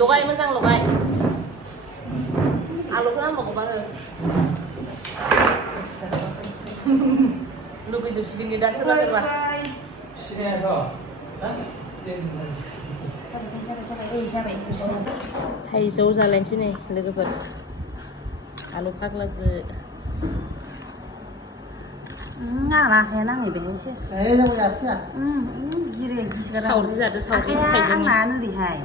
लगाय मोजां लगाय आलुखौ नांबावगौबा हो लुगैजोबसिगोन दे दा सोरबा सोरबा थाइजौ जालायनोसै नै लोगोफोर आलु फाग्लाजो आखाया नाङै बेहाय सेस सावरि जादो सावरि थाइजौनि आंना ओरैहाय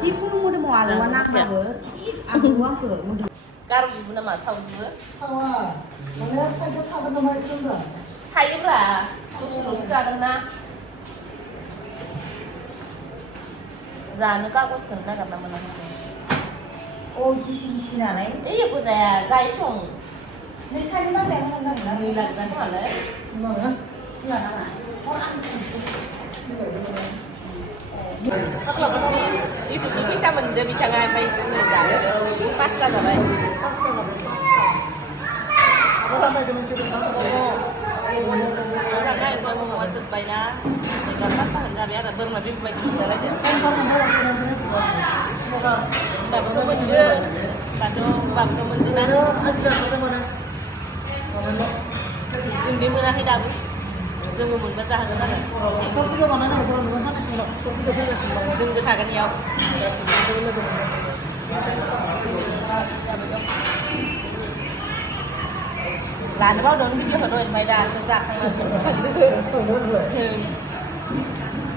जिखुनु मोदोमाव आलुआ नांबाबो आलुआ आंखौ मोदोम गारजोबो नामा सावरिबो थावा थायोब्रा दसेल'सो जागोन ना जानो कागजखौनो नागिरना मोनाखै अ गिसि गिसि नालाय ओइ जेबो जाया जायो सं नोंसानि नांलाया मोजां जागोन नै लागोन खोमालै होआ नाङा इफोरनि फैसा मोनदो बिथाङा ओमफ्राय जोंनो जानो पासता जाबाय मोजाङै मम'आ जोब्बायना दा पासताखौनो जाबाय आरो बोरमा बिबु बायदि मोनजालायदों होनबाबो मोनदो होनबाथ' मोनदो ना जों बे मोनाखै दाबो जोंबो मोनबा जाहोगोन आरो जोंबो थागोन इयाव लानो बावदों भिडिअखौ दहाय ओमफ्राय दासो जाखांनासो